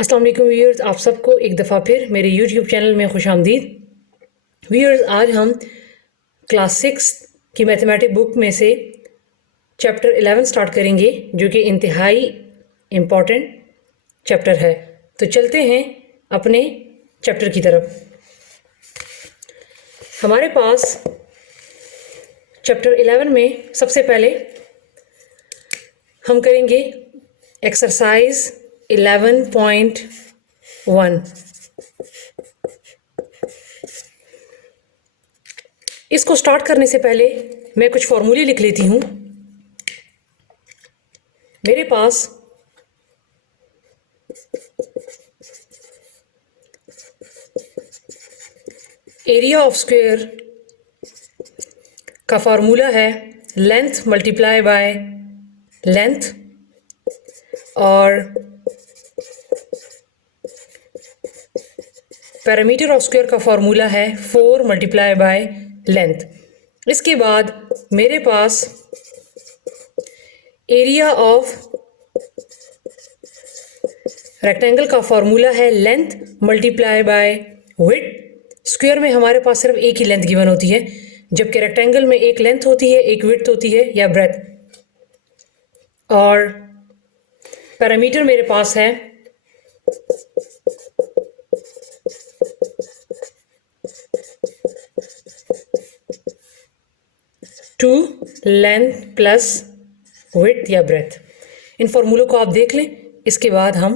अस्सलाम वालेकुम व्यूअर्स, आप सबको एक दफ़ा फिर मेरे यूट्यूब चैनल में खुशामदीद। व्यूअर्स, आज हम क्लास 6 की मैथमेटिक बुक में से चैप्टर 11 स्टार्ट करेंगे, जो कि इंतहाई इम्पॉर्टेंट चैप्टर है। तो चलते हैं अपने चैप्टर की तरफ। हमारे पास चैप्टर 11 में सबसे पहले हम करेंगे एक्सरसाइज 11.1। इसको स्टार्ट करने से पहले मैं कुछ फॉर्मूले लिख लेती हूँ। मेरे पास एरिया ऑफ स्क्वायर का फॉर्मूला है लेंथ मल्टीप्लाई बाय लेंथ, और पैरामीटर ऑफ स्क्वायर का फॉर्मूला है 4 मल्टीप्लाई बाय लेंथ। इसके बाद मेरे पास एरिया ऑफ रेक्टेंगल का फॉर्मूला है length multiply by width. Square में हमारे पास सिर्फ एक ही लेंथ गिवन होती है, जबकि रेक्टेंगल में एक लेंथ होती है, एक विड्थ होती है या ब्रेथ। और पैरामीटर मेरे पास है टू लेंथ प्लस विड्थ या ब्रेथ। इन फॉर्मूलों को आप देख लें, इसके बाद हम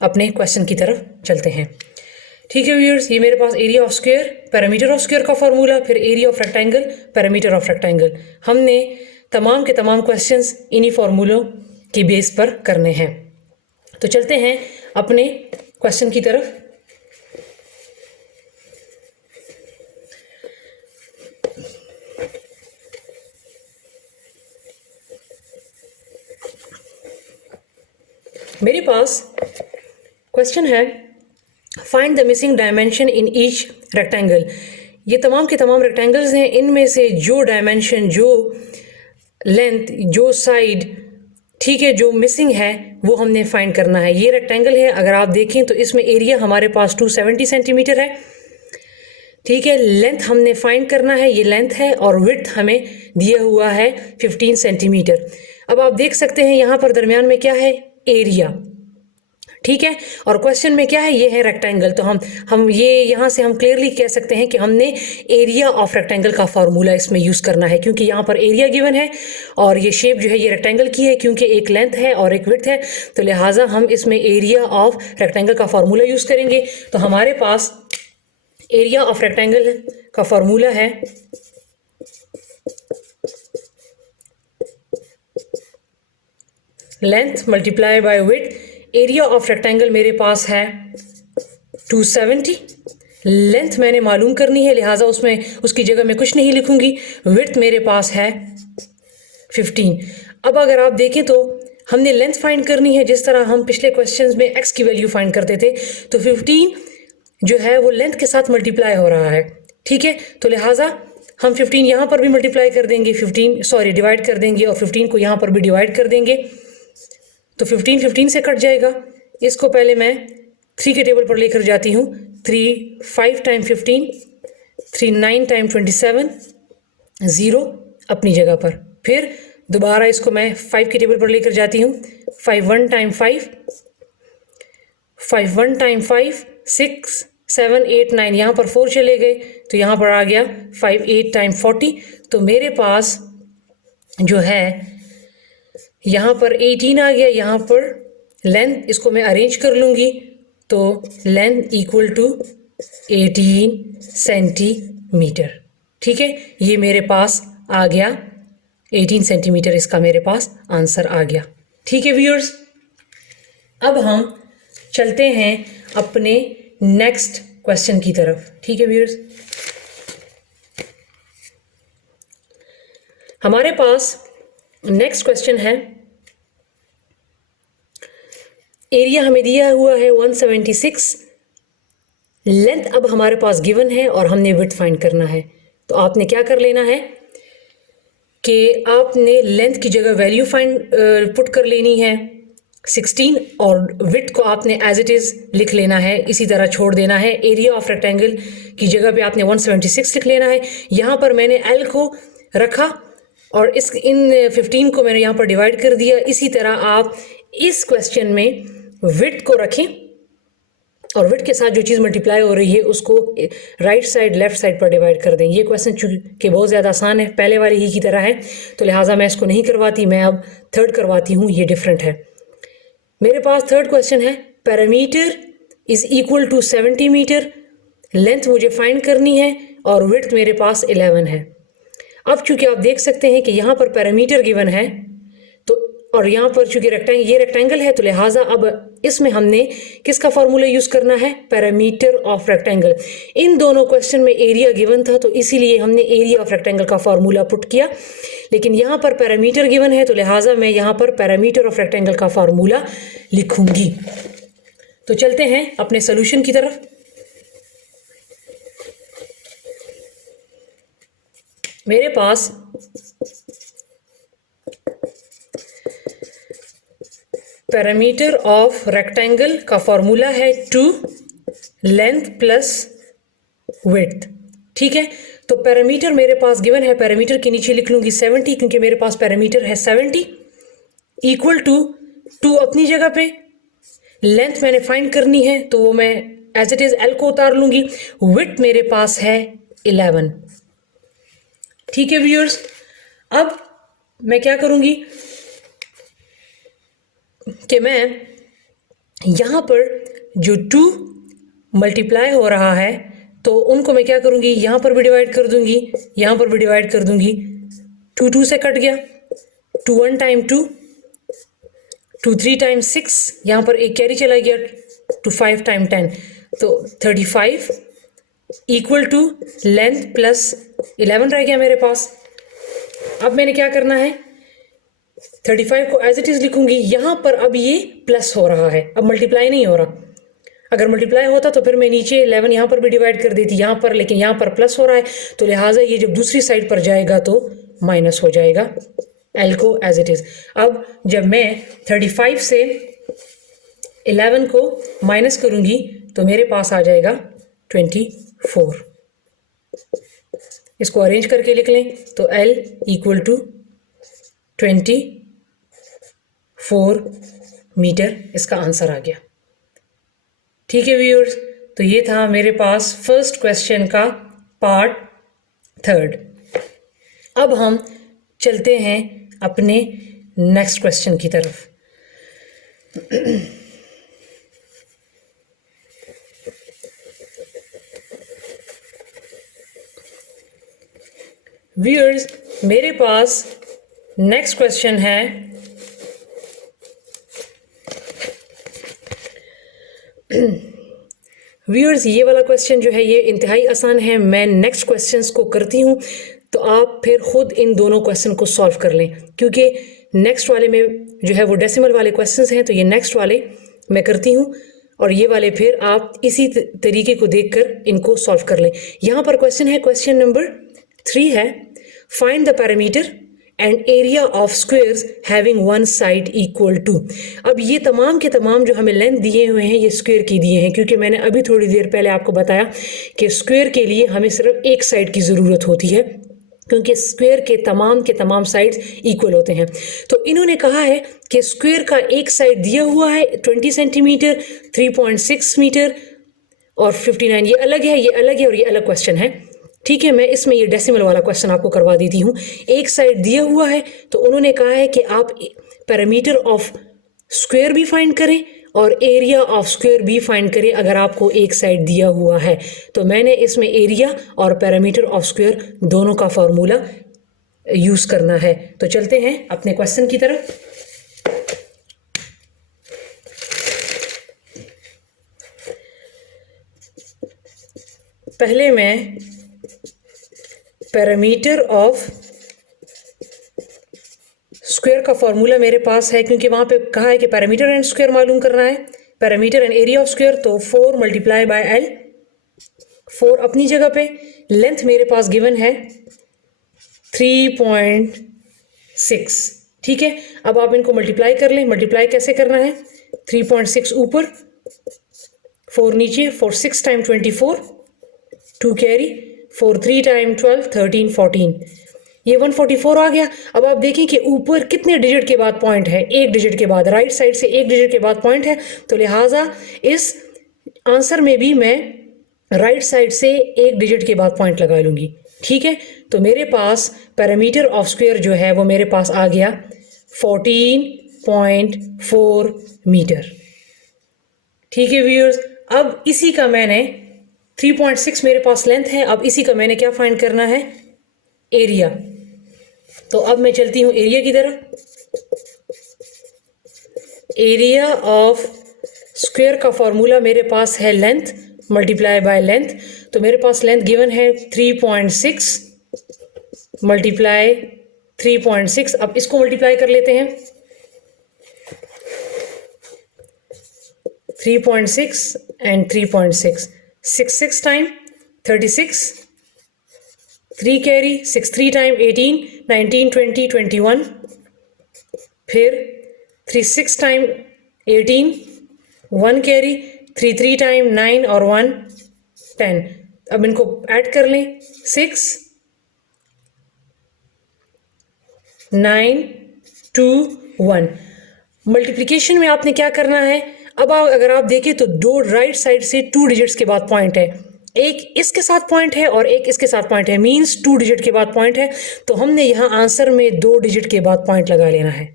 अपने क्वेश्चन की तरफ चलते हैं। ठीक है व्यूअर्स, ये मेरे पास area of square, parameter of square का फॉर्मूला, फिर area of rectangle, parameter of rectangle. हमने तमाम के तमाम क्वेश्चंस इन्हीं फॉर्मूलों की बेस पर करने हैं। तो चलते हैं अपने क्वेश्चन की तरफ। मेरे पास क्वेश्चन है find the missing dimension in each rectangle. ये तमाम के तमाम रेक्टेंगल्स हैं, इनमें से जो डायमेंशन, जो लेंथ, जो साइड, ठीक है, जो मिसिंग है वो हमने फाइंड करना है। ये रेक्टेंगल है, अगर आप देखें तो इसमें एरिया हमारे पास 270 सेंटीमीटर है। ठीक है, लेंथ हमने फाइंड करना है, ये लेंथ है, और विड्थ हमें दिया हुआ है 15 सेंटीमीटर। अब आप देख सकते हैं यहाँ पर दरमियान में क्या है, एरिया। ठीक है, और क्वेश्चन में क्या है, ये है रेक्टेंगल। तो हम ये यहाँ से हम क्लियरली कह सकते हैं कि हमने एरिया ऑफ रेक्टेंगल का फार्मूला इसमें यूज़ करना है, क्योंकि यहाँ पर एरिया गिवन है और ये शेप जो है ये रेक्टेंगल की है, क्योंकि एक लेंथ है और एक विड्थ है। तो लिहाजा हम इसमें एरिया ऑफ रेक्टेंगल का फार्मूला यूज़ करेंगे। तो हमारे पास एरिया ऑफ रेक्टेंगल का फार्मूला है length multiply by width. Area of rectangle मेरे पास है 270। लेंथ मैंने मालूम करनी है, लिहाजा उसमें उसकी जगह मैं कुछ नहीं लिखूंगी। विड्थ मेरे पास है 15। अब अगर आप देखें तो हमने लेंथ फाइंड करनी है, जिस तरह हम पिछले क्वेश्चंस में x की वैल्यू फाइंड करते थे। तो 15 जो है वो लेंथ के साथ मल्टीप्लाई हो रहा है। ठीक है, तो लिहाजा हम 15 यहाँ पर भी मल्टीप्लाई कर देंगे, डिवाइड कर देंगे, और 15 को यहाँ पर भी डिवाइड कर देंगे। तो 15 से कट जाएगा। इसको पहले मैं 3 के टेबल पर लेकर जाती हूँ। 3 5 टाइम 15, 3 9 टाइम 27, 0 अपनी जगह पर। फिर दोबारा इसको मैं 5 के टेबल पर लेकर जाती हूँ। 5 1 टाइम 5, 5 1 टाइम 5, 6 7 8 9, यहाँ पर 4 चले गए, तो यहाँ पर आ गया 5 8 टाइम 40। तो मेरे पास जो है यहाँ पर 18 आ गया। यहाँ पर लेंथ, इसको मैं अरेंज कर लूँगी, तो लेंथ इक्वल टू 18 सेंटीमीटर। ठीक है, ये मेरे पास आ गया 18 सेंटीमीटर, इसका मेरे पास आंसर आ गया। ठीक है व्यूअर्स, अब हम चलते हैं अपने नेक्स्ट क्वेश्चन की तरफ। ठीक है व्यूअर्स, हमारे पास नेक्स्ट क्वेश्चन है, एरिया हमें दिया हुआ है 176, लेंथ अब हमारे पास गिवन है और हमने विड्थ फाइंड करना है। तो आपने क्या कर लेना है कि आपने लेंथ की जगह वैल्यू पुट कर लेनी है, 16 और विड्थ को आपने एज इट इज़ लिख लेना है, इसी तरह छोड़ देना है। एरिया ऑफ रेक्टेंगल की जगह पे आपने 176 लिख लेना है। यहाँ पर मैंने एल को रखा और इन 15 को मैंने यहाँ पर डिवाइड कर दिया। इसी तरह आप इस क्वेश्चन में विड्थ को रखें और विड्थ के साथ जो चीज़ मल्टीप्लाई हो रही है उसको राइट साइड लेफ्ट साइड पर डिवाइड कर दें। ये क्वेश्चन चूँकि बहुत ज़्यादा आसान है, पहले वाले ही की तरह है, तो लिहाजा मैं इसको नहीं करवाती, मैं अब थर्ड करवाती हूँ, ये डिफरेंट है। मेरे पास थर्ड क्वेश्चन है, parameter is equal to 70 meter, length मुझे फाइंड करनी है और विड्थ मेरे पास 11 है। अब चूंकि आप देख सकते हैं कि यहाँ पर पैरामीटर गिवन है तो और यहाँ पर चूंकि ये रेक्टेंगल है, तो लिहाजा अब इसमें हमने किसका फॉर्मूला यूज़ करना है, पैरामीटर ऑफ रेक्टेंगल। इन दोनों क्वेश्चन में एरिया गिवन था तो इसीलिए हमने एरिया ऑफ रेक्टेंगल का फॉर्मूला पुट किया, लेकिन यहाँ पर पैरामीटर गिवन है तो लिहाजा मैं यहाँ पर पैरामीटर ऑफ रेक्टेंगल का फॉर्मूला लिखूंगी। तो चलते हैं अपने सोल्यूशन की तरफ। मेरे पास पैरामीटर ऑफ रेक्टेंगल का फॉर्मूला है 2 लेंथ प्लस विड्थ, ठीक है। तो पैरामीटर मेरे पास गिवन है, पैरामीटर के नीचे लिख लूंगी 70 क्योंकि मेरे पास पैरामीटर है 70 इक्वल टू 2 अपनी जगह पे, लेंथ मैंने फाइंड करनी है तो वो मैं एज इट इज एल को उतार लूंगी, विड्थ मेरे पास है 11, ठीक है व्यूअर्स। अब मैं क्या करूंगी कि मैं यहाँ पर जो 2 मल्टीप्लाई हो रहा है तो उनको मैं क्या करूँगी, यहाँ पर भी डिवाइड कर दूंगी, यहाँ पर भी डिवाइड कर दूंगी। 2 2 से कट गया, 2 1 टाइम 2, 2 3 टाइम 6, यहाँ पर एक कैरी चला गया, 2 5 टाइम 10, तो 35 इक्वल टू लेंथ प्लस 11 रह गया मेरे पास। अब मैंने क्या करना है, 35 को एज इट इज लिखूंगी। यहाँ पर अब ये प्लस हो रहा है, अब मल्टीप्लाई नहीं हो रहा। अगर मल्टीप्लाई होता तो फिर मैं नीचे 11 यहाँ पर भी डिवाइड कर देती यहाँ पर, लेकिन यहाँ पर प्लस हो रहा है तो लिहाजा ये जब दूसरी साइड पर जाएगा तो माइनस हो जाएगा, एल को एज इट इज। अब जब मैं 35 से 11 को माइनस करूंगी तो मेरे पास आ जाएगा 24। इसको अरेंज करके लिख लें तो L इक्वल टू 24 मीटर इसका आंसर आ गया, ठीक है व्यूअर्स। तो ये था मेरे पास फर्स्ट क्वेश्चन का पार्ट थर्ड। अब हम चलते हैं अपने नेक्स्ट क्वेश्चन की तरफ। व्यूअर्स मेरे पास नेक्स्ट क्वेश्चन है व्यूअर्स ये वाला क्वेश्चन जो है ये इंतहाई आसान है। मैं नेक्स्ट क्वेश्चंस को करती हूँ तो आप फिर खुद इन दोनों क्वेश्चन को सॉल्व कर लें, क्योंकि नेक्स्ट वाले में जो है वो डेसिमल वाले क्वेश्चंस हैं, तो ये नेक्स्ट वाले मैं करती हूँ और ये वाले फिर आप इसी तरीके को देखकर इनको सॉल्व कर लें। यहाँ पर क्वेश्चन है, क्वेश्चन नंबर 3 है, find the parameter and area of squares having one side equal to. अब ये तमाम के तमाम जो हमें लेंथ दिए हुए हैं ये स्क्वेयर की दिए हैं, क्योंकि मैंने अभी थोड़ी देर पहले आपको बताया कि स्क्वेयर के लिए हमें सिर्फ एक साइड की ज़रूरत होती है, क्योंकि स्क्वेयर के तमाम साइड्स इक्वल होते हैं। तो इन्होंने कहा है कि स्क्वेयर का एक साइड दिया हुआ है 20 सेंटीमीटर, 3.6 मीटर और 59, ये अलग है, ये अलग है और ये अलग क्वेश्चन है, ठीक है। मैं इसमें ये डेसिमल वाला क्वेश्चन आपको करवा देती हूँ। एक साइड दिया हुआ है तो उन्होंने कहा है कि आप पैरामीटर ऑफ स्क्वायर भी फाइंड करें और एरिया ऑफ स्क्वायर भी फाइंड करें अगर आपको एक साइड दिया हुआ है। तो मैंने इसमें एरिया और पैरामीटर ऑफ स्क्वायर दोनों का फॉर्मूला यूज़ करना है। तो चलते हैं अपने क्वेश्चन की तरफ। पहले मैं पैरामीटर ऑफ स्क्वायर का फॉर्मूला मेरे पास है, क्योंकि वहाँ पे कहा है कि पैरामीटर एंड स्क्वायर मालूम करना है, parameter and area of square, तो 4 मल्टीप्लाई बाय एल, 4 अपनी जगह पे, लेंथ मेरे पास गिवन है 3.6, ठीक है, अब आप इनको मल्टीप्लाई कर लें। मल्टीप्लाई कैसे करना है? 3.6 ऊपर, 4 नीचे, 4 6 टाइम 24, 2 कैरी, 4 3 टाइम 12, 13 14, ये 144 आ गया। अब आप देखें कि ऊपर कितने डिजिट के बाद पॉइंट है? एक डिजिट के बाद, राइट साइड से एक डिजिट के बाद पॉइंट है, तो लिहाजा इस आंसर में भी मैं राइट साइड से एक डिजिट के बाद पॉइंट लगा लूंगी। ठीक है, तो मेरे पास पैरामीटर ऑफ स्क्वायर जो है वो मेरे पास आ गया 14.4 मीटर। ठीक है व्यूअर्स, अब इसी का मैंने 3.6 मेरे पास लेंथ है, अब इसी का मैंने क्या फाइंड करना है? एरिया। तो अब मैं चलती हूं एरिया की तरफ। एरिया ऑफ स्क्वायर का फॉर्मूला मेरे पास है लेंथ मल्टीप्लाई बाय लेंथ। तो मेरे पास लेंथ गिवन है 3.6 मल्टीप्लाई 3.6। अब इसको मल्टीप्लाई कर लेते हैं। 3.6 एंड 3.6, 6 टाइम 36, 3 कैरी, 6 3 टाइम 18, 19 20 21, फिर 3 6 टाइम 18, 1 कैरी, 3 3 टाइम 9 और 1 10। अब इनको ऐड कर लें, 6 9 2 1। मल्टीप्लिकेशन में आपने क्या करना है? अब अगर आप देखें तो दो राइट साइड से 2 डिजिट्स के बाद पॉइंट है, एक इसके साथ पॉइंट है और एक इसके साथ पॉइंट है, मींस 2 डिजिट के बाद पॉइंट है। तो हमने यहां आंसर में 2 डिजिट के बाद पॉइंट लगा लेना है।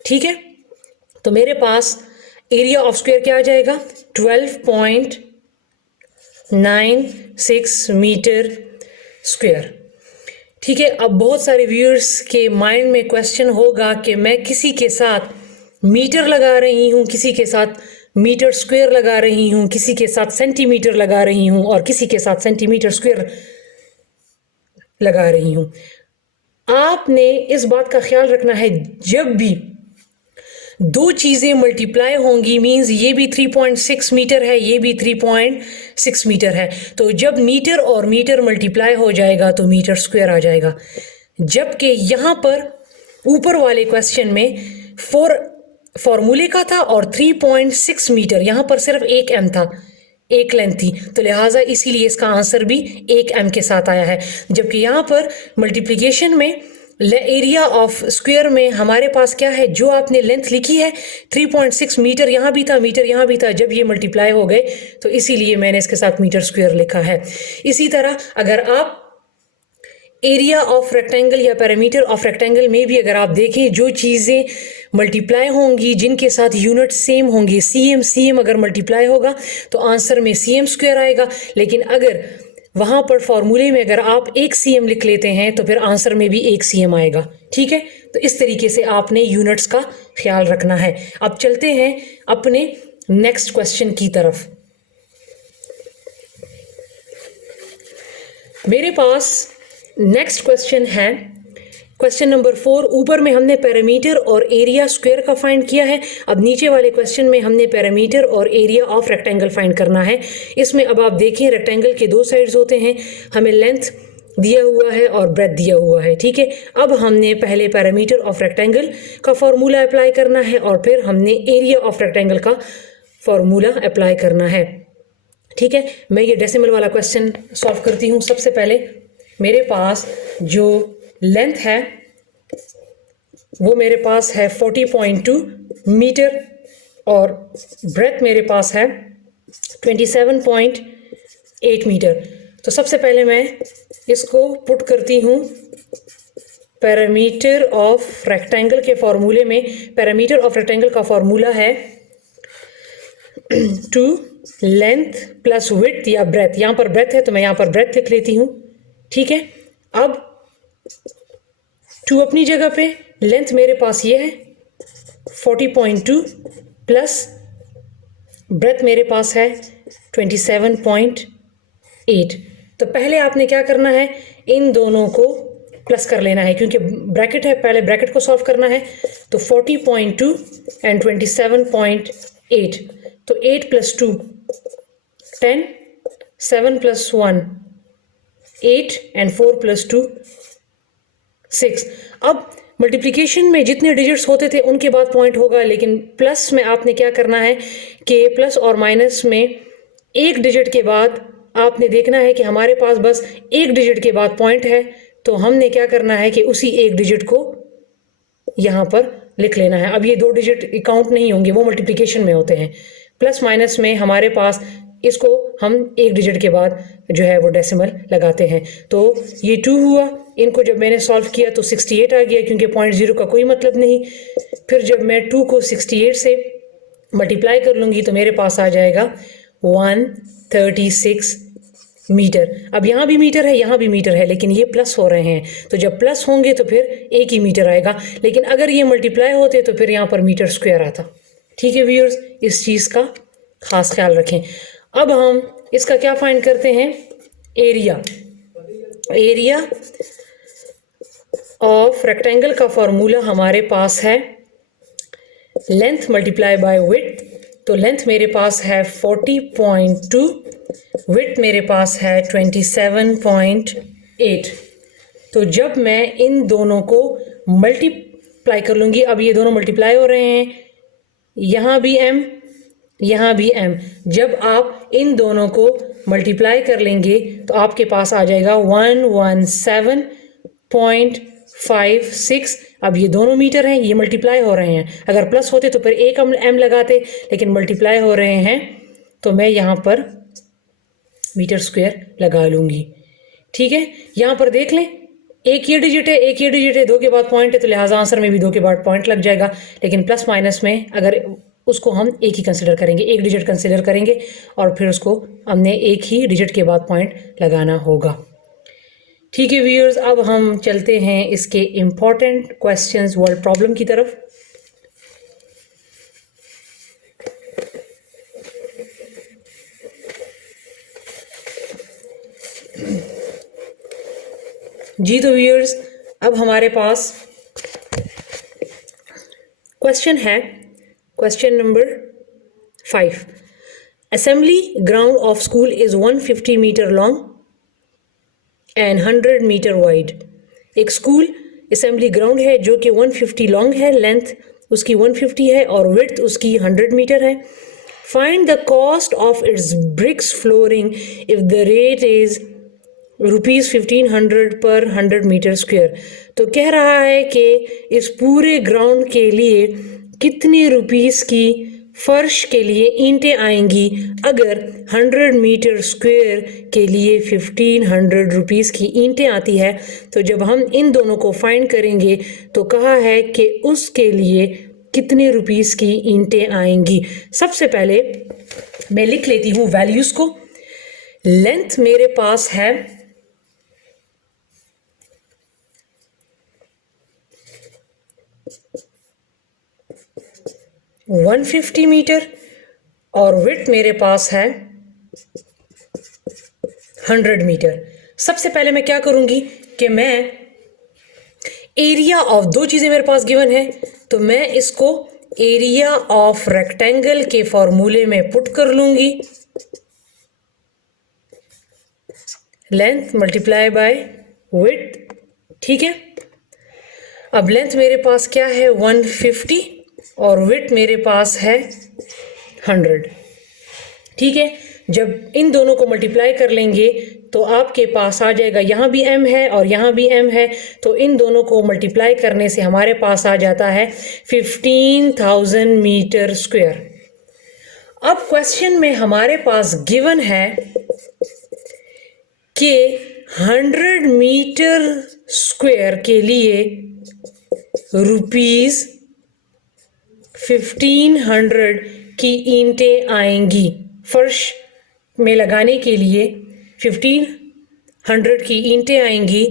ठीक है, तो मेरे पास एरिया ऑफ स्क्वायर क्या आ जाएगा? 12.96 मीटर स्क्वायर। ठीक है, अब बहुत सारे व्यूअर्स के माइंड में क्वेश्चन होगा कि मैं किसी के साथ मीटर लगा रही हूं, किसी के साथ मीटर स्क्वायर लगा रही हूं, किसी के साथ सेंटीमीटर लगा रही हूं और किसी के साथ सेंटीमीटर स्क्वायर लगा रही हूं। आपने इस बात का ख्याल रखना है, जब भी दो चीजें मल्टीप्लाई होंगी, मींस ये भी 3.6 मीटर है, ये भी 3.6 मीटर है, तो जब मीटर और मीटर मल्टीप्लाई हो जाएगा तो मीटर स्क्वायर आ जाएगा। जबकि यहां पर ऊपर वाले क्वेश्चन में 4 फॉर्मूले का था और 3.6 मीटर, यहां पर सिर्फ 1 एम था, एक लेंथ थी, तो लिहाजा इसीलिए इसका आंसर भी 1 एम के साथ आया है। जबकि यहां पर मल्टीप्लिकेशन में एरिया ऑफ स्क्वायर में हमारे पास क्या है? जो आपने लेंथ लिखी है 3.6 मीटर, यहां भी था, मीटर यहां भी था, जब ये मल्टीप्लाई हो गए तो इसीलिए मैंने इसके साथ मीटर स्क्वायर लिखा है। इसी तरह अगर आप एरिया ऑफ रेक्टेंगल या पैरामीटर ऑफ रेक्टेंगल में भी अगर आप देखें, जो चीज़ें मल्टीप्लाई होंगी जिनके साथ यूनिट सेम होंगी, सीएम अगर मल्टीप्लाई होगा तो आंसर में सीएम स्क्वायर आएगा। लेकिन अगर वहां पर फॉर्मूले में अगर आप 1 सीएम लिख लेते हैं तो फिर आंसर में भी 1 सीएम आएगा। ठीक है, तो इस तरीके से आपने यूनिट्स का ख्याल रखना है। अब चलते हैं अपने नेक्स्ट क्वेश्चन की तरफ। मेरे पास नेक्स्ट क्वेश्चन है क्वेश्चन नंबर 4। ऊपर में हमने पैरामीटर और एरिया स्क्वायर का फाइंड किया है। अब नीचे वाले क्वेश्चन में हमने पैरामीटर और एरिया ऑफ रेक्टेंगल फाइंड करना है। इसमें अब आप देखें, रेक्टेंगल के 2 साइड्स होते हैं, हमें लेंथ दिया हुआ है और ब्रेथ दिया हुआ है। ठीक है, अब हमने पहले पैरामीटर ऑफ रेक्टेंगल का फॉर्मूला अप्लाई करना है और फिर हमने एरिया ऑफ रेक्टेंगल का फॉर्मूला अप्लाई करना है। ठीक है, मैं ये डेसिमल वाला क्वेश्चन सॉल्व करती हूँ। सबसे पहले मेरे पास जो लेंथ है वो मेरे पास है 40.2 मीटर और ब्रेथ मेरे पास है 27.8 मीटर। तो सबसे पहले मैं इसको पुट करती हूँ पैरामीटर ऑफ रेक्टेंगल के फॉर्मूले में। पैरामीटर ऑफ रेक्टेंगल का फॉर्मूला है 2 लेंथ प्लस विड्थ या ब्रेथ। यहाँ पर ब्रेथ है तो मैं यहाँ पर ब्रेथ लिख लेती हूँ। ठीक है, अब 2 अपनी जगह पे, लेंथ मेरे पास ये है 40.2 प्लस ब्रेथ मेरे पास है 27.8। तो पहले आपने क्या करना है, इन दोनों को प्लस कर लेना है क्योंकि ब्रैकेट है, पहले ब्रैकेट को सॉल्व करना है। तो 40.2 एंड 27.8, तो 8 + 2 10, 7 + 1 8 एंड 4 + 2 6। अब मल्टीप्लिकेशन में जितने डिजिट्स होते थे उनके बाद पॉइंट होगा, लेकिन प्लस में आपने क्या करना है कि प्लस और माइनस में एक डिजिट के बाद आपने देखना है कि हमारे पास बस एक डिजिट के बाद पॉइंट है, तो हमने क्या करना है कि उसी एक डिजिट को यहाँ पर लिख लेना है। अब ये दो डिजिट काउंट नहीं होंगे, वो मल्टीप्लिकेशन में होते हैं। प्लस माइनस में हमारे पास इसको हम एक डिजिट के बाद जो है वो डेसिमल लगाते हैं। तो ये 2 हुआ, इनको जब मैंने सॉल्व किया तो 68 आ गया, क्योंकि 0.0 का कोई मतलब नहीं। फिर जब मैं 2 को 68 से मल्टीप्लाई कर लूँगी तो मेरे पास आ जाएगा 136 मीटर। अब यहाँ भी मीटर है, यहाँ भी मीटर है, लेकिन ये प्लस हो रहे हैं, तो जब प्लस होंगे तो फिर एक ही मीटर आएगा, लेकिन अगर ये मल्टीप्लाई होते तो फिर यहाँ पर मीटर स्क्वायर आता। ठीक है व्यूअर्स, इस चीज़ का खास ख्याल रखें। अब हम इसका क्या फाइंड करते हैं, एरिया। एरिया ऑफ रेक्टेंगल का फॉर्मूला हमारे पास है लेंथ मल्टीप्लाई बाय विड्थ। तो लेंथ मेरे पास है 40.2, विड्थ मेरे पास है 27.8। तो जब मैं इन दोनों को मल्टीप्लाई कर लूँगी, अब ये दोनों मल्टीप्लाई हो रहे हैं, यहाँ भी m, यहाँ भी m। जब आप इन दोनों को मल्टीप्लाई कर लेंगे तो आपके पास आ जाएगा 117.56। अब ये दोनों मीटर हैं, ये मल्टीप्लाई हो रहे हैं। अगर प्लस होते तो फिर एक m लगाते, लेकिन मल्टीप्लाई हो रहे हैं तो मैं यहाँ पर मीटर स्क्वायर लगा लूँगी। ठीक है, यहाँ पर देख लें, एक ये डिजिट है, एक ये डिजिट है, 2 के बाद पॉइंट है, तो लिहाजा आंसर में भी 2 के बाद पॉइंट लग जाएगा। लेकिन प्लस माइनस में अगर उसको हम एक ही कंसिडर करेंगे, एक डिजिट कंसिडर करेंगे, और फिर उसको हमने एक ही डिजिट के बाद पॉइंट लगाना होगा। ठीक है व्यूअर्स, अब हम चलते हैं इसके इम्पॉर्टेंट क्वेश्चंस वर्ड प्रॉब्लम की तरफ। जी तो व्यूअर्स, अब हमारे पास क्वेश्चन है, question number 5। Assembly ground of school is 150 meter long and 100 meter wide. एक स्कूल असेंबली ग्राउंड है जो कि 150 लॉन्ग है, लेंथ उसकी 150 है और विड्थ उसकी 100 मीटर है। Find the cost of its bricks flooring if the rate is ₹1500 per 100 metre square. तो कह रहा है कि इस पूरे ग्राउंड के लिए कितने रुपीस की फर्श के लिए ईंटें आएंगी अगर 100 मीटर स्क्वायर के लिए 1500 रुपीस की ईंटें आती है। तो जब हम इन दोनों को फाइंड करेंगे तो कहा है कि उसके लिए कितने रुपीस की ईंटें आएंगी। सबसे पहले मैं लिख लेती हूँ वैल्यूज को। लेंथ मेरे पास है 150 मीटर और विड्थ मेरे पास है 100 मीटर। सबसे पहले मैं क्या करूंगी कि मैं एरिया ऑफ, दो चीज़ें मेरे पास गिवन है, तो मैं इसको एरिया ऑफ रेक्टेंगल के फॉर्मूले में पुट कर लूंगी। Length multiply by width. ठीक है, अब लेंथ मेरे पास क्या है 150 और विड्थ मेरे पास है 100। ठीक है, जब इन दोनों को मल्टीप्लाई कर लेंगे तो आपके पास आ जाएगा, यहाँ भी m है और यहाँ भी m है, तो इन दोनों को मल्टीप्लाई करने से हमारे पास आ जाता है 15,000 मीटर स्क्वायर। अब क्वेश्चन में हमारे पास गिवन है कि 100 मीटर स्क्वायर के लिए ₹1500 की ईंटें आएंगी। फर्श में लगाने के लिए 1500 की ईंटें आएंगी।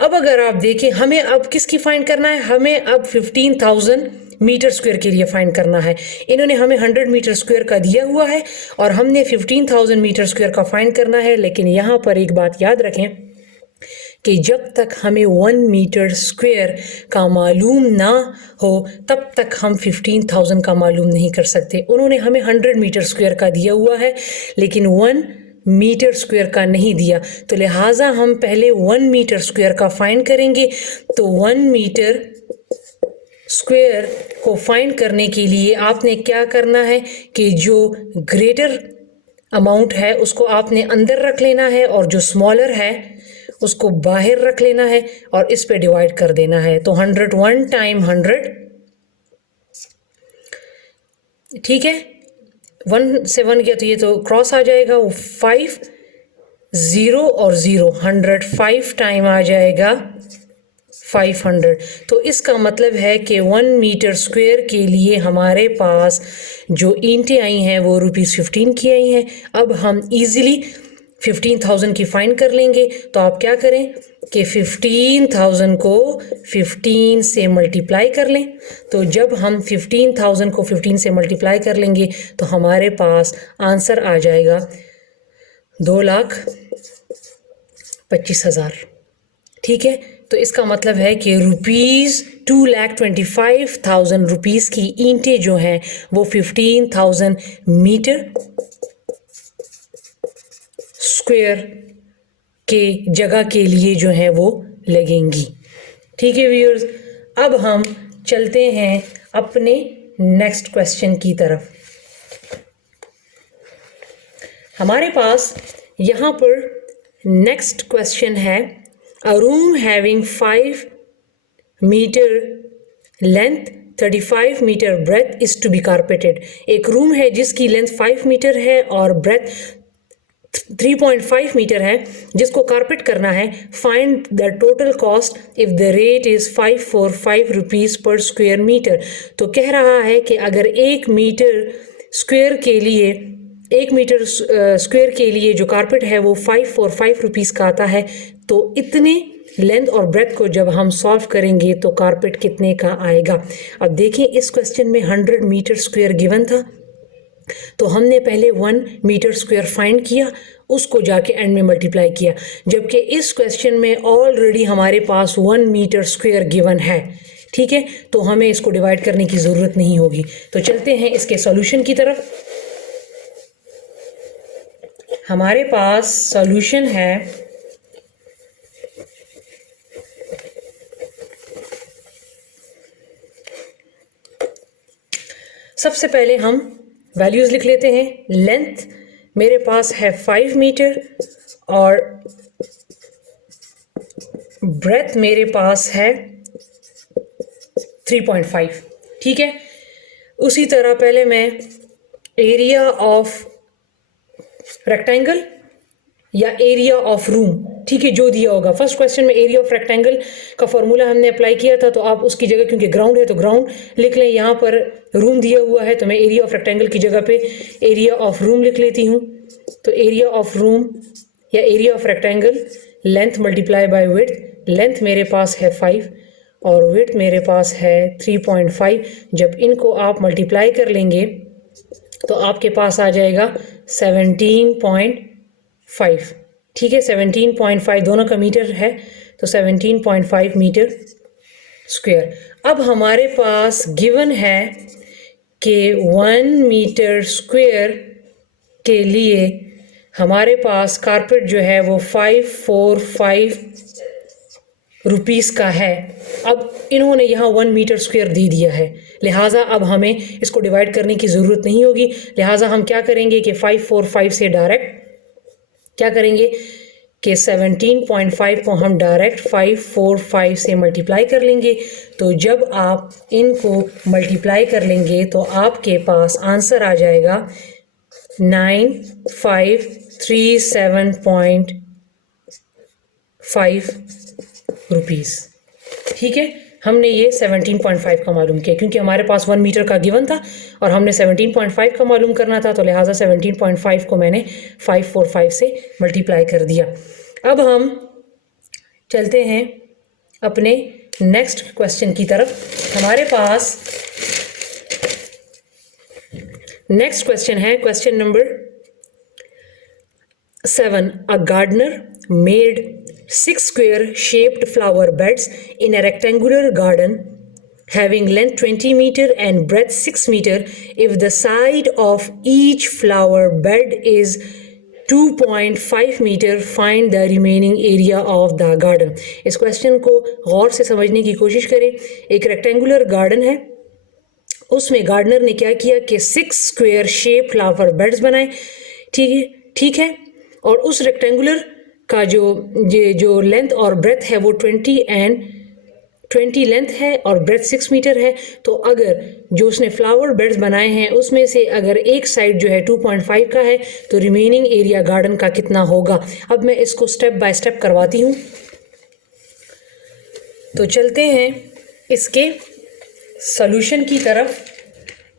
अब अगर आप देखें, हमें अब किसकी फाइंड करना है, हमें अब 15,000 मीटर स्क्वायर के लिए फाइंड करना है। इन्होंने हमें 100 मीटर स्क्वायर का दिया हुआ है और हमने 15,000 मीटर स्क्वायर का फाइंड करना है। लेकिन यहाँ पर एक बात याद रखें कि जब तक हमें 1 मीटर स्क्वायर का मालूम ना हो तब तक हम 15,000 का मालूम नहीं कर सकते। उन्होंने हमें 100 मीटर स्क्वायर का दिया हुआ है लेकिन 1 मीटर स्क्वायर का नहीं दिया, तो लिहाजा हम पहले 1 मीटर स्क्वायर का फाइंड करेंगे। तो 1 मीटर स्क्वायर को फाइंड करने के लिए आपने क्या करना है कि जो ग्रेटर अमाउंट है उसको आपने अंदर रख लेना है और जो स्मॉलर है उसको बाहर रख लेना है और इस पे डिवाइड कर देना है। तो 101 टाइम 100, ठीक है, 1 से 1 गया तो ये तो क्रॉस आ जाएगा, वो 5 0 और 0, 105 टाइम आ जाएगा 500। तो इसका मतलब है कि 1 मीटर स्क्वायर के लिए हमारे पास जो ईंटें आई हैं वो ₹15 की आई हैं। अब हम इजीली 15,000 की फाइंड कर लेंगे। तो आप क्या करें कि 15,000 को 15 से मल्टीप्लाई कर लें। तो जब हम 15,000 को 15 से मल्टीप्लाई कर लेंगे तो हमारे पास आंसर आ जाएगा 2,25,000। ठीक है, तो इसका मतलब है कि ₹2,25,000 की ईंटें जो हैं वो 15,000 मीटर स्क्वायर के जगह के लिए जो है वो लगेंगी। ठीक है व्यूअर्स, अब हम चलते हैं अपने नेक्स्ट क्वेश्चन की तरफ। हमारे पास यहाँ पर नेक्स्ट क्वेश्चन है, a room having 5 meter length 35 meter breadth is to be carpeted। एक रूम है जिसकी लेंथ 5 मीटर है और ब्रेथ 3.5 मीटर है जिसको कारपेट करना है। Find the total cost if the rate is 545 rupees per square meter. तो कह रहा है कि अगर 1 मीटर स्क्वायर के लिए जो कारपेट है वो 545 रुपीज़ का आता है, तो इतने लेंथ और ब्रेथ को जब हम सॉल्व करेंगे तो कारपेट कितने का आएगा। अब देखिए इस क्वेश्चन में 100 मीटर स्क्वायर गिवन था, तो हमने पहले 1 मीटर स्क्वायर फाइंड किया, उसको जाके एंड में मल्टीप्लाई किया, जबकि इस क्वेश्चन में ऑलरेडी हमारे पास 1 मीटर स्क्वायर गिवन है। ठीक है, तो हमें इसको डिवाइड करने की ज़रूरत नहीं होगी। तो चलते हैं इसके सॉल्यूशन की तरफ। हमारे पास सॉल्यूशन है सबसे पहले हम वैल्यूज़ लिख लेते हैं। लेंथ मेरे पास है 5 मीटर और ब्रेथ मेरे पास है 3.5। ठीक है, उसी तरह पहले मैं एरिया ऑफ रेक्टेंगल या एरिया ऑफ रूम, ठीक है, जो दिया होगा फर्स्ट क्वेश्चन में एरिया ऑफ रेक्टेंगल का फॉर्मूला हमने अप्लाई किया था, तो आप उसकी जगह क्योंकि ग्राउंड है तो ग्राउंड लिख लें। यहाँ पर रूम दिया हुआ है तो मैं एरिया ऑफ रेक्टेंगल की जगह पे एरिया ऑफ रूम लिख लेती हूँ। तो एरिया ऑफ रूम या area of rectangle length multiply by width. Length मेरे पास है 5 और विड्थ मेरे पास है 3.5। जब इनको आप मल्टीप्लाई कर लेंगे तो आपके पास आ जाएगा 17.5। ठीक है, 17.5 दोनों का मीटर है तो 17.5 मीटर स्क्वायर। अब हमारे पास गिवन है कि 1 मीटर स्क्वायर के लिए हमारे पास कारपेट जो है वो 545 रुपीज़ का है। अब इन्होंने यहाँ 1 मीटर स्क्वायर दे दिया है, लिहाजा अब हमें इसको डिवाइड करने की ज़रूरत नहीं होगी। लिहाजा हम क्या करेंगे कि 545 से डायरेक्ट क्या करेंगे कि 17.5 को हम डायरेक्ट 545 से मल्टीप्लाई कर लेंगे। तो जब आप इनको मल्टीप्लाई कर लेंगे तो आपके पास आंसर आ जाएगा 9537.5 रुपीज़। ठीक है, हमने ये 17.5 का मालूम किया क्योंकि हमारे पास 1 मीटर का गिवन था और हमने 17.5 का मालूम करना था, तो लिहाजा 17.5 को मैंने 545 से मल्टीप्लाई कर दिया। अब हम चलते हैं अपने नेक्स्ट क्वेश्चन की तरफ। हमारे पास नेक्स्ट क्वेश्चन है question number 7। A gardener made 6 square shaped flower beds in a rectangular garden having length 20 meter and breadth 6 meter. If the side of each flower bed is 2.5 meter, find the remaining area of the garden. इस क्वेश्चन को गौर से समझने की कोशिश करें। एक रेक्टेंगुलर गार्डन है, उसमें गार्डनर ने क्या किया कि 6 स्क्वायर शेप फ्लावर बेड्स बनाए। ठीक है। और उस रेक्टेंगुलर का जो लेंथ और ब्रेथ है वो 20 लेंथ है और ब्रेथ 6 मीटर है। तो अगर जो उसने फ्लावर बेड्स बनाए हैं उसमें से अगर एक साइड जो है 2.5 का है तो रिमेनिंग एरिया गार्डन का कितना होगा। अब मैं इसको स्टेप बाय स्टेप करवाती हूँ। तो चलते हैं इसके सॉल्यूशन की तरफ।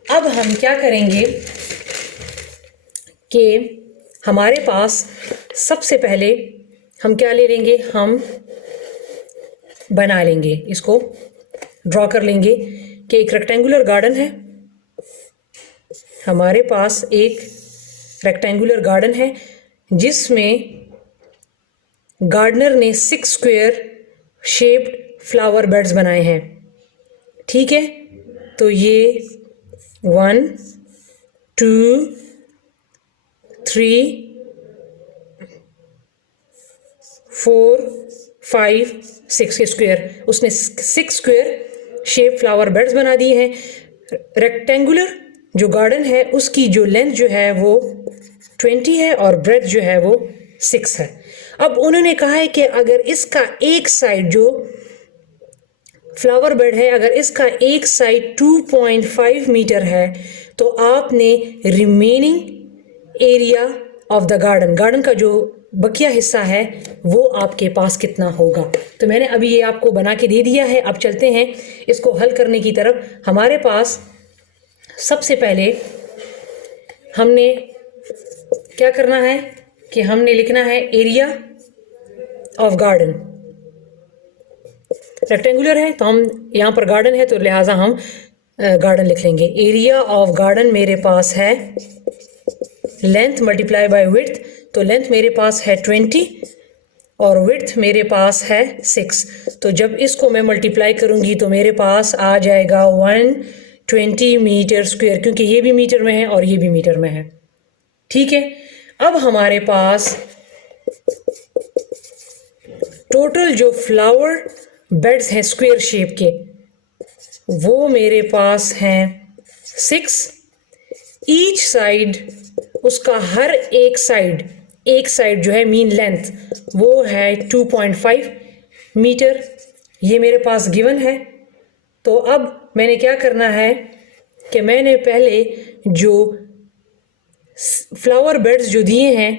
अब हम क्या करेंगे कि हमारे पास सबसे पहले हम क्या ले लेंगे, हम बना लेंगे, इसको ड्रॉ कर लेंगे कि एक रेक्टेंगुलर गार्डन है। हमारे पास एक रेक्टेंगुलर गार्डन है जिसमें गार्डनर ने 6 स्क्वायर शेप्ड फ्लावर बेड्स बनाए हैं। ठीक है, तो ये 1 2 3 4 5 6 स्क्वायर, उसने 6 स्क्वायर शेप फ्लावर बेड्स बना दिए हैं। रेक्टेंगुलर जो गार्डन है उसकी जो लेंथ जो है वो 20 है और ब्रेथ जो है वो 6 है। अब उन्होंने कहा है कि अगर इसका एक साइड जो फ्लावर बेड है, अगर इसका एक साइड 2.5 मीटर है तो आपने remaining area of the garden का जो बकिया हिस्सा है वो आपके पास कितना होगा। तो मैंने अभी ये आपको बना के दे दिया है। अब चलते हैं इसको हल करने की तरफ। हमारे पास सबसे पहले हमने क्या करना है कि हमने लिखना है एरिया ऑफ गार्डन। रेक्टेंगुलर है तो हम यहाँ पर गार्डन है तो लिहाजा हम गार्डन लिख लेंगे। एरिया ऑफ गार्डन मेरे पास है लेंथ मल्टीप्लाई बाय विड्थ, तो लेंथ मेरे पास है 20 और विड्थ मेरे पास है 6। तो जब इसको मैं मल्टीप्लाई करूँगी तो मेरे पास आ जाएगा 120 मीटर स्क्वायर, क्योंकि ये भी मीटर में है और ये भी मीटर में है। ठीक है, अब हमारे पास टोटल जो फ्लावर बेड्स हैं स्क्वायर शेप के वो मेरे पास हैं 6। ईच साइड उसका हर एक साइड जो है मीन लेंथ वो है 2.5 मीटर, ये मेरे पास गिवन है। तो अब मैंने क्या करना है कि मैंने पहले जो फ्लावर बेड्स जो दिए हैं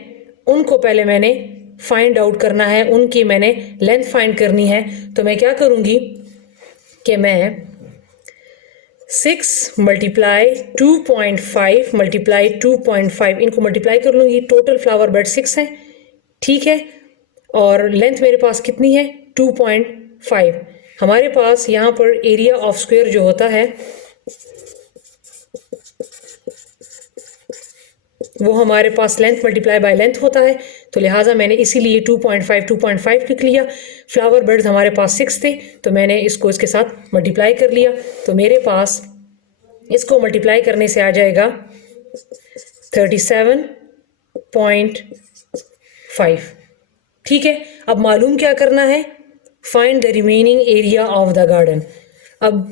उनको पहले मैंने फाइंड आउट करना है, उनकी मैंने लेंथ फाइंड करनी है। तो मैं क्या करूँगी कि मैं 6 मल्टीप्लाई 2.5 मल्टीप्लाई 2.5 इनको मल्टीप्लाई कर लूँगी। टोटल फ्लावर बेड 6 है। ठीक है, और लेंथ मेरे पास कितनी है 2.5। हमारे पास यहाँ पर एरिया ऑफ स्क्वायर जो होता है वो हमारे पास लेंथ मल्टीप्लाई बाय लेंथ होता है। तो लिहाजा मैंने इसीलिए 2.5 लिख लिया। फ्लावर बेड्स हमारे पास 6 थे तो मैंने इसको इसके साथ मल्टीप्लाई कर लिया। तो मेरे पास इसको मल्टीप्लाई करने से आ जाएगा 37.5। ठीक है, अब मालूम क्या करना है, find the remaining area of the garden. अब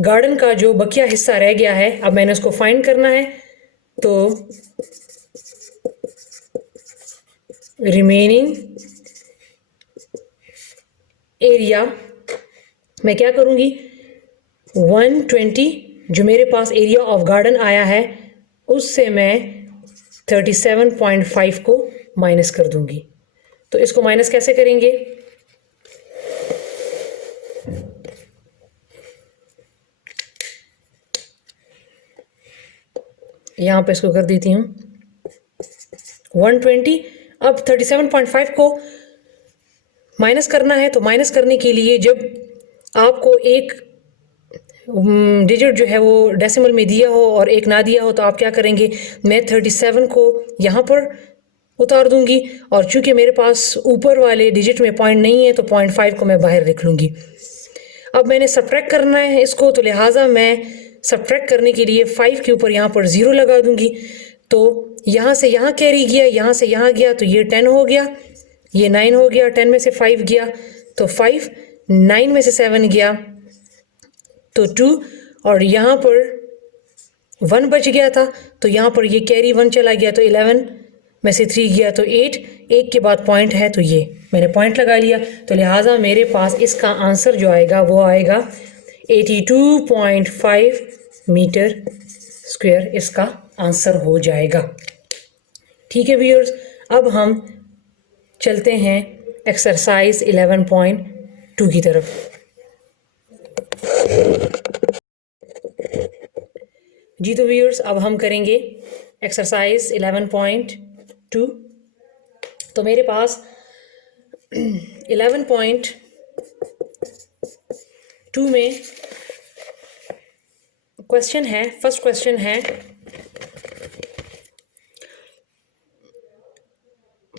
गार्डन का जो बकिया हिस्सा रह गया है अब मैंने उसको फाइंड करना है। तो रिमेनिंग एरिया मैं क्या करूँगी 120 जो मेरे पास एरिया ऑफ गार्डन आया है उससे मैं 37.5 को माइनस कर दूंगी। तो इसको माइनस कैसे करेंगे, यहाँ पे इसको कर देती हूँ 120। अब 37.5 को माइनस करना है तो माइनस करने के लिए जब आपको एक डिजिट जो है वो डेसिमल में दिया हो और एक ना दिया हो तो आप क्या करेंगे, मैं 37 को यहाँ पर उतार दूंगी और चूंकि मेरे पास ऊपर वाले डिजिट में पॉइंट नहीं है तो 0.5 को मैं बाहर लिख लूँगी। अब मैंने सब्ट्रैक्ट करना है इसको तो लिहाजा मैं सब्ट्रैक्ट करने के लिए 5 के ऊपर यहाँ पर 0 लगा दूंगी। तो यहाँ से यहाँ कैरी गया, यहाँ से यहाँ गया तो ये 10 हो गया, ये 9 हो गया, 10 में से 5 गया तो 5, 9 में से 7 गया तो 2, और यहाँ पर 1 बच गया था तो यहाँ पर ये कैरी 1 चला गया तो 11 में से 3 गया तो 8, 1 के बाद पॉइंट है तो ये मैंने पॉइंट लगा लिया। तो लिहाजा मेरे पास इसका आंसर जो आएगा वो आएगा 82.5 मीटर स्क्वायर, इसका आंसर हो जाएगा। ठीक है व्यूअर्स, अब हम चलते हैं एक्सरसाइज 11.2 की तरफ। जी तो व्यूअर्स, अब हम करेंगे एक्सरसाइज 11.2। तो मेरे पास 11.2 में क्वेश्चन है, फर्स्ट क्वेश्चन है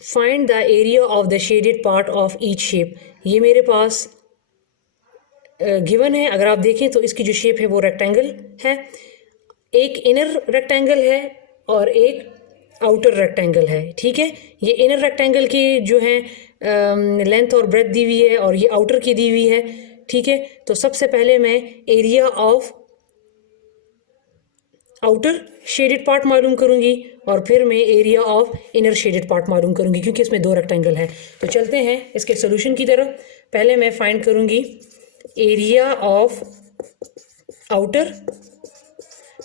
find the area of the shaded part of each shape. ये मेरे पास गिवन है। अगर आप देखें तो इसकी जो शेप है वो रेक्टेंगल है, एक इनर रेक्टेंगल है और एक आउटर रेक्टेंगल है। ठीक है, ये इनर रेक्टेंगल की जो है लेंथ और ब्रेथ दी हुई है और ये आउटर की दी हुई है। ठीक है, तो सबसे पहले मैं area of outer shaded part मालूम करूंगी और फिर मैं area of inner shaded part मालूम करूंगी, क्योंकि इसमें 2 रेक्टेंगल हैं। तो चलते हैं इसके सोल्यूशन की तरफ। पहले मैं फाइंड करूंगी area of outer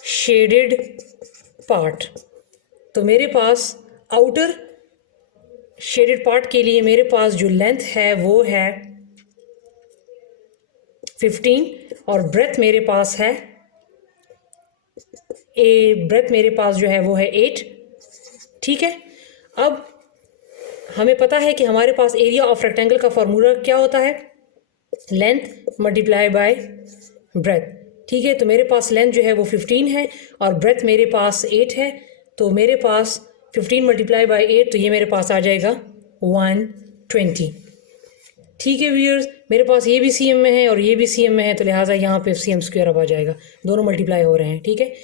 shaded part. तो मेरे पास आउटर शेडेड पार्ट के लिए मेरे पास जो लेंथ है वो है 15 और ब्रेथ मेरे पास है ब्रेथ मेरे पास जो है वो है 8। ठीक है, अब हमें पता है कि हमारे पास एरिया ऑफ रेक्टेंगल का फॉर्मूला क्या होता है, लेंथ मल्टीप्लाई बाय ब्रेथ। ठीक है, तो मेरे पास लेंथ जो है वो 15 है और ब्रेथ मेरे पास 8 है, तो मेरे पास 15 मल्टीप्लाई बाय 8 तो ये मेरे पास आ जाएगा 120। ठीक है व्यूअर्स, मेरे पास ये भी सीएम में है और ये भी सीएम में है, तो लिहाजा यहाँ पे सीएम स्क्वायर अब आ जाएगा, दोनों मल्टीप्लाई हो रहे हैं। ठीक है,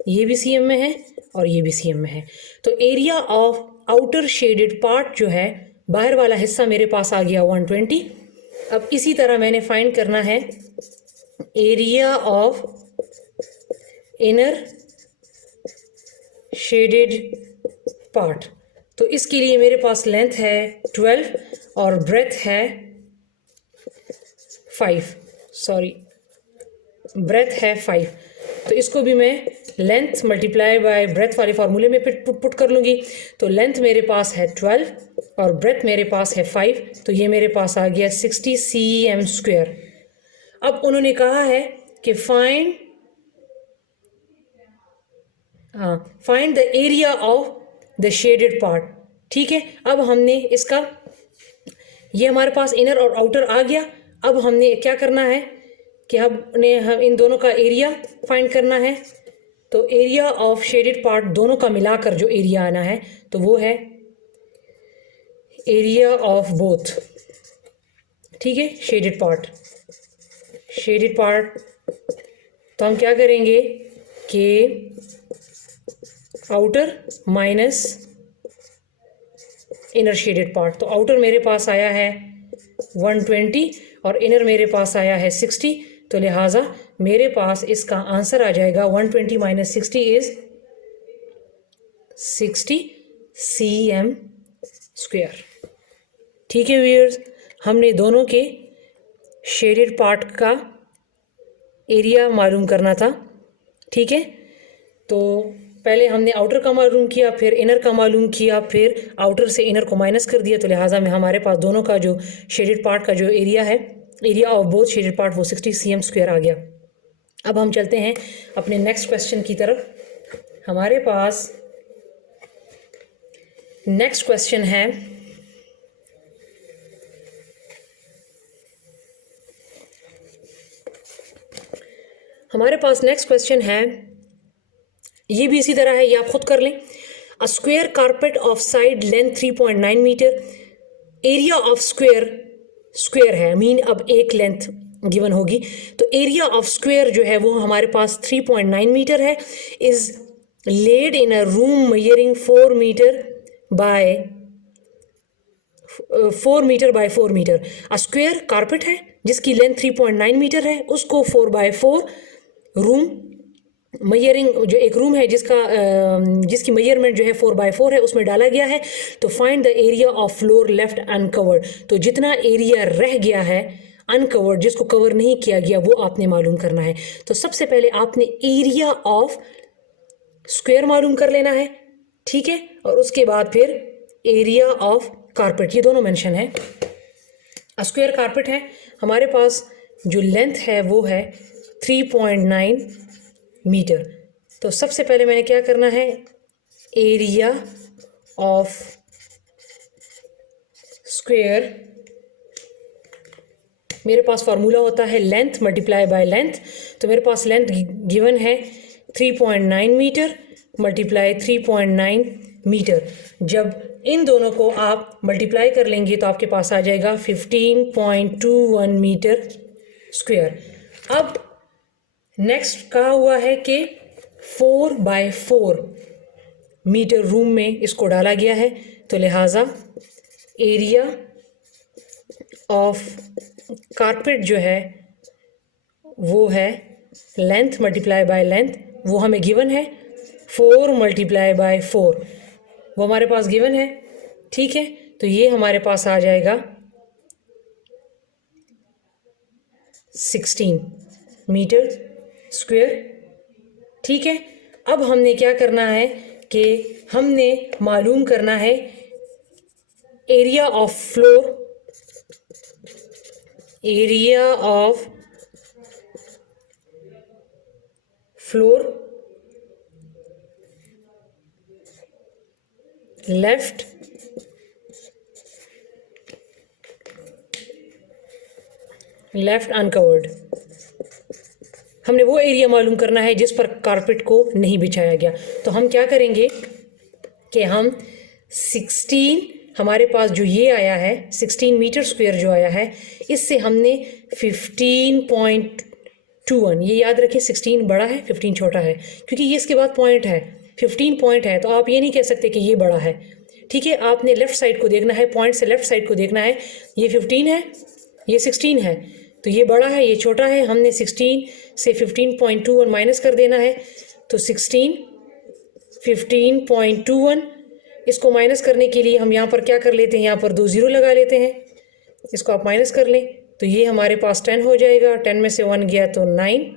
ये भी सीएम में है और ये भी सीएम में है। तो area of outer shaded part जो है, बाहर वाला हिस्सा मेरे पास आ गया 120। अब इसी तरह मैंने फाइंड करना है area of inner shaded part. तो इसके लिए मेरे पास लेंथ है 12 और ब्रेथ है 5, ब्रेथ है 5। तो इसको भी मैं लेंथ मल्टीप्लाई बाय ब्रेथ वाले फार्मूले में पुट कर लूँगी। तो लेंथ मेरे पास है 12 और ब्रेथ मेरे पास है 5, तो ये मेरे पास आ गया 60 cm स्क्वायर। अब उन्होंने कहा है कि find the area of the shaded part. ठीक है, अब हमने इसका, ये हमारे पास इनर और आउटर आ गया। अब हमने क्या करना है कि हम इन दोनों का एरिया फाइंड करना है। तो एरिया ऑफ शेडेड पार्ट दोनों का मिलाकर जो एरिया आना है तो वो है एरिया ऑफ बोथ। ठीक है, शेडेड पार्ट। तो हम क्या करेंगे कि outer minus inner shaded part. तो आउटर मेरे पास आया है 120 और इनर मेरे पास आया है 60, तो लिहाजा मेरे पास इसका आंसर आ जाएगा 120 माइनस 60 इज 60 cm स्क्वायर। ठीक है व्यूअर्स, हमने दोनों के शेडेड पार्ट का एरिया मालूम करना था। ठीक है, तो पहले हमने आउटर का मालूम किया, फिर इनर का मालूम किया, फिर आउटर से इनर को माइनस कर दिया, तो लिहाजा में हमारे पास दोनों का जो शेडेड पार्ट का जो एरिया है, area of both shaded part, वो 60 cm स्क्वायर आ गया। अब हम चलते हैं अपने नेक्स्ट क्वेश्चन की तरफ। हमारे पास नेक्स्ट क्वेश्चन है ये भी इसी तरह है, ये आप खुद कर लें। A square carpet of side length 3.9 meter, area of square है, मीन अब एक लेंथ गिवन होगी, तो एरिया ऑफ स्क्वायर जो है वो हमारे पास 3.9 मीटर है, is laid in a room measuring 4 meter by 4 meter by 4 meter. A square carpet है जिसकी लेंथ 3.9 मीटर है, उसको 4 बाय 4 रूम मयरिंग, जो एक रूम है जिसकी मेजरमेंट जो है 4 बाय 4 है, उसमें डाला गया है। तो find the area of floor left uncovered. तो जितना एरिया रह गया है अनकवर्ड, जिसको कवर नहीं किया गया, वो आपने मालूम करना है। तो सबसे पहले आपने एरिया ऑफ स्क्वायर मालूम कर लेना है, ठीक है, और उसके बाद फिर एरिया ऑफ कारपेट, ये दोनों मेंशन है। स्क्वायर कारपेट है, हमारे पास जो लेंथ है वो है 3.9 मीटर। तो सबसे पहले मैंने क्या करना है, एरिया ऑफ स्क्वायर, मेरे पास फार्मूला होता है लेंथ मल्टीप्लाई बाय लेंथ। तो मेरे पास लेंथ गिवन है 3.9 मीटर मल्टीप्लाई 3.9 मीटर। जब इन दोनों को आप मल्टीप्लाई कर लेंगे तो आपके पास आ जाएगा 15.21 मीटर स्क्वायर। अब नेक्स्ट कहा हुआ है कि 4 बाय 4 मीटर रूम में इसको डाला गया है, तो लिहाजा एरिया ऑफ कारपेट जो है वो है लेंथ मल्टीप्लाई बाय लेंथ, वो हमें गिवन है 4 मल्टीप्लाई बाय 4, वो हमारे पास गिवन है, ठीक है। तो ये हमारे पास आ जाएगा 16 मीटर स्क्वायर, ठीक है। अब हमने क्या करना है कि हमने मालूम करना है area of floor, area of floor left uncovered. हमने वो एरिया मालूम करना है जिस पर कारपेट को नहीं बिछाया गया। तो हम क्या करेंगे कि हम 16, हमारे पास जो ये आया है 16 मीटर स्क्वायर जो आया है, इससे हमने 15.21, ये याद रखें 16 बड़ा है 15 छोटा है, क्योंकि ये इसके बाद पॉइंट है, 15 पॉइंट है, तो आप ये नहीं कह सकते कि ये बड़ा है, ठीक है। आपने लेफ्ट साइड को देखना है, पॉइंट से लेफ्ट साइड को देखना है। ये 15 है, ये 16 है, तो ये बड़ा है, ये छोटा है। हमने 16 से 15.21 माइनस कर देना है, तो 16 15.21, इसको माइनस करने के लिए हम यहाँ पर क्या कर लेते हैं, यहाँ पर 2 ज़ीरो लगा लेते हैं, इसको आप माइनस कर लें तो ये हमारे पास 10 हो जाएगा। 10 में से 1 गया तो 9,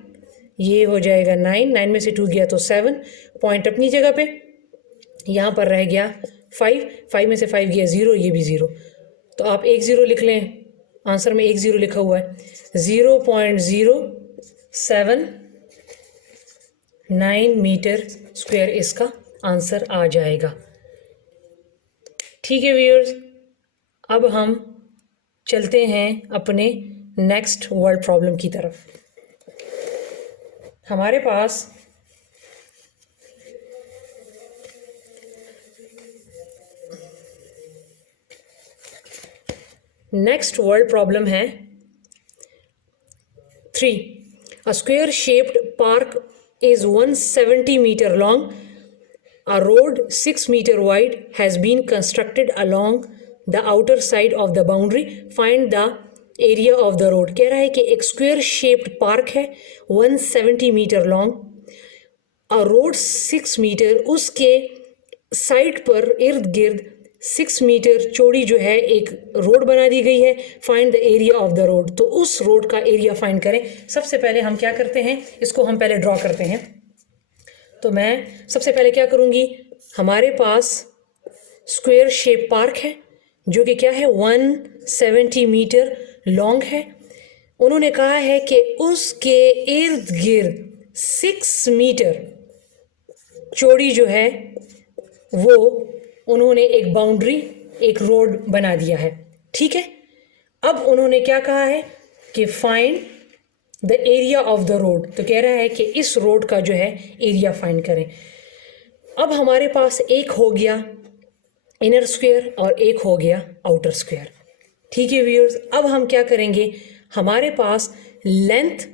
ये हो जाएगा 9, 9 में से 2 गया तो 7, पॉइंट अपनी जगह पे। यहाँ पर रह गया 5, 5 में से 5 गया 0, ये भी 0, तो आप 1 ज़ीरो लिख लें, आंसर में 1 ज़ीरो लिखा हुआ है, 0.079 मीटर स्क्वायर इसका आंसर आ जाएगा, ठीक है व्यूअर्स। अब हम चलते हैं अपने नेक्स्ट वर्ड प्रॉब्लम की तरफ। हमारे पास नेक्स्ट वर्ड प्रॉब्लम है 3। अ square shaped park is 170 meter long. A road 6 meter wide has been constructed along the outer side of the boundary. Find the area of the road. कह रहा है कि एक स्क्वेयर शेप्ड पार्क है 170 meter long, a road 6 meter, उसके side पर इर्द गिर्द 6 मीटर चौड़ी जो है एक रोड बना दी गई है। Find the area of the road, तो उस रोड का एरिया फाइंड करें। सबसे पहले हम क्या करते हैं, इसको हम पहले ड्रॉ करते हैं। तो मैं सबसे पहले क्या करूँगी, हमारे पास स्क्वेयर शेप पार्क है जो कि क्या है 170 मीटर लॉन्ग है। उन्होंने कहा है कि उसके इर्द गिर्द 6 मीटर चौड़ी जो है वो उन्होंने एक बाउंड्री, एक रोड बना दिया है, ठीक है। अब उन्होंने क्या कहा है कि find the area of the road, तो कह रहा है कि इस रोड का जो है एरिया फाइंड करें। अब हमारे पास एक हो गया इनर स्क्वायर और एक हो गया आउटर स्क्वायर, ठीक है व्यूअर्स। अब हम क्या करेंगे, हमारे पास लेंथ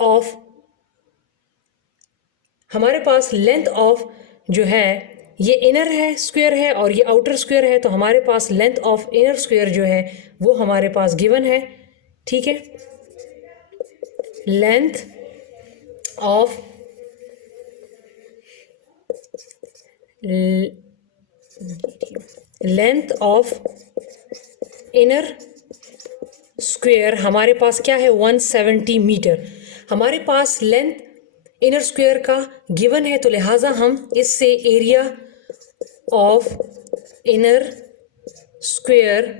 ऑफ हमारे पास लेंथ ऑफ जो है ये इनर है स्क्वायर है और ये आउटर स्क्वायर है, तो हमारे पास लेंथ ऑफ इनर स्क्वायर जो है वो हमारे पास गिवन है। ठीक है, लेंथ ऑफ इनर स्क्वायर हमारे पास क्या है 170 मीटर। हमारे पास लेंथ इनर स्क्वायर का गिवन है, तो लिहाजा हम इससे एरिया ऑफ इनर स्क्वायर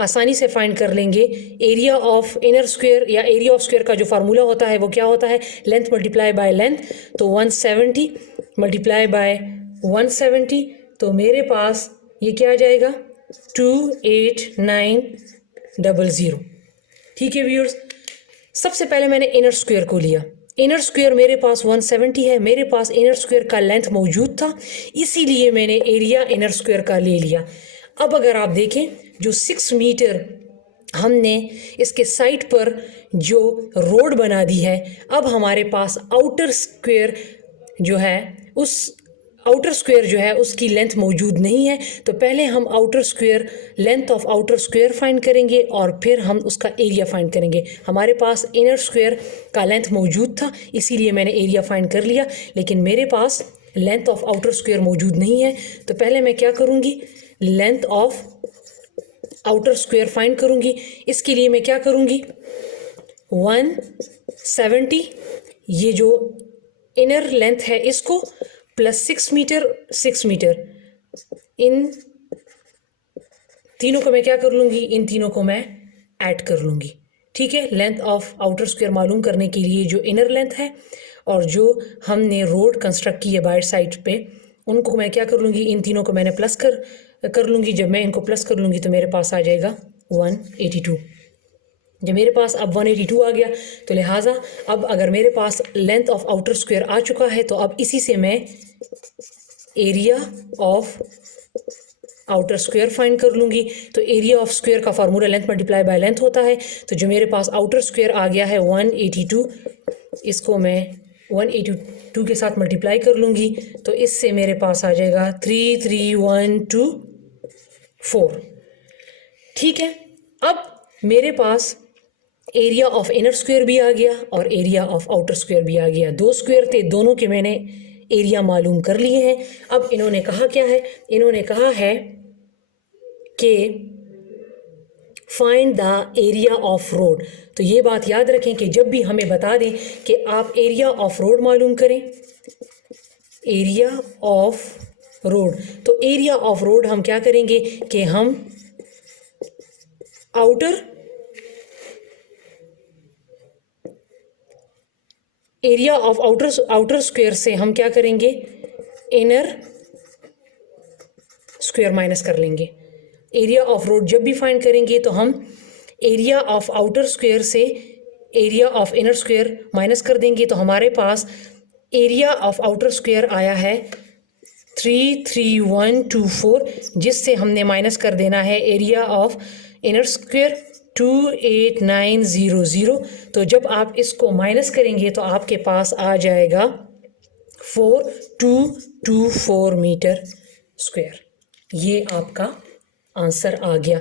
आसानी से फाइंड कर लेंगे। एरिया ऑफ इनर स्क्वायर या एरिया ऑफ स्क्वायर का जो फार्मूला होता है वो क्या होता है, लेंथ मल्टीप्लाई बाय लेंथ, तो 170 मल्टीप्लाई बाय 170, तो मेरे पास ये क्या आ जाएगा 28900। ठीक है व्यूअर्स, सबसे पहले मैंने इनर स्क्वायर को लिया। इनर स्क्वायर मेरे पास 170 है, मेरे पास इनर स्क्वायर का लेंथ मौजूद था, इसीलिए मैंने एरिया इनर स्क्वायर का ले लिया। अब अगर आप देखें जो 6 मीटर हमने इसके साइड पर जो रोड बना दी है, अब हमारे पास आउटर स्क्वायर जो है उस आउटर स्क्वायर जो है उसकी लेंथ मौजूद नहीं है, तो पहले हम outer square length of outer square find करेंगे और फिर हम उसका एरिया फाइंड करेंगे। हमारे पास इनर स्क्वायर का लेंथ मौजूद था, इसीलिए मैंने एरिया फाइंड कर लिया, लेकिन मेरे पास लेंथ ऑफ आउटर स्क्वायर मौजूद नहीं है, तो पहले मैं क्या करूँगी, length of outer square find करूँगी। इसके लिए मैं क्या करूँगी 170 ये जो इनर लेंथ है इसको प्लस 6 मीटर इन तीनों को मैं क्या कर लूँगी, इन तीनों को मैं ऐड कर लूँगी। ठीक है, लेंथ ऑफ आउटर स्क्वायर मालूम करने के लिए जो इनर लेंथ है और जो हमने रोड कंस्ट्रक्ट की है बाहर साइड पे, उनको मैं क्या कर लूँगी, इन तीनों को मैंने प्लस कर लूँगी। जब मैं इनको प्लस कर लूँगी तो मेरे पास आ जाएगा 182। जब मेरे पास अब 182 आ गया, तो लिहाजा अब अगर मेरे पास लेंथ ऑफ आउटर स्क्वायर आ चुका है, तो अब इसी से मैं area of outer square find कर लूँगी। तो एरिया ऑफ स्क्वायर का formula length multiply by length होता है, तो जो मेरे पास आउटर स्क्वायर आ गया है 182, इसको मैं 182 के साथ मल्टीप्लाई कर लूँगी, तो इससे मेरे पास आ जाएगा 33124। ठीक है, अब मेरे पास एरिया ऑफ इनर स्क्वायर भी आ गया और एरिया ऑफ आउटर स्क्वायर भी आ गया। दो स्क्वायर थे, दोनों के मैंने एरिया मालूम कर लिए हैं। अब इन्होंने कहा क्या है, इन्होंने कहा है कि find the area of road. तो ये बात याद रखें कि जब भी हमें बता दें कि आप एरिया ऑफ रोड मालूम करें, एरिया ऑफ रोड, तो एरिया ऑफ रोड हम क्या करेंगे कि हम एरिया ऑफ आउटर स्क्वायर से हम क्या करेंगे, इनर स्क्वायर माइनस कर लेंगे। एरिया ऑफ रोड जब भी फाइंड करेंगे तो हम एरिया ऑफ आउटर स्क्वायर से area of inner square minus कर देंगे, तो हमारे पास एरिया ऑफ आउटर स्क्वायर आया है 33124, जिससे हमने माइनस कर देना है एरिया ऑफ इनर स्क्वायर 28900। तो जब आप इसको माइनस करेंगे तो आपके पास आ जाएगा 4224 मीटर स्क्वायर। ये आपका आंसर आ गया।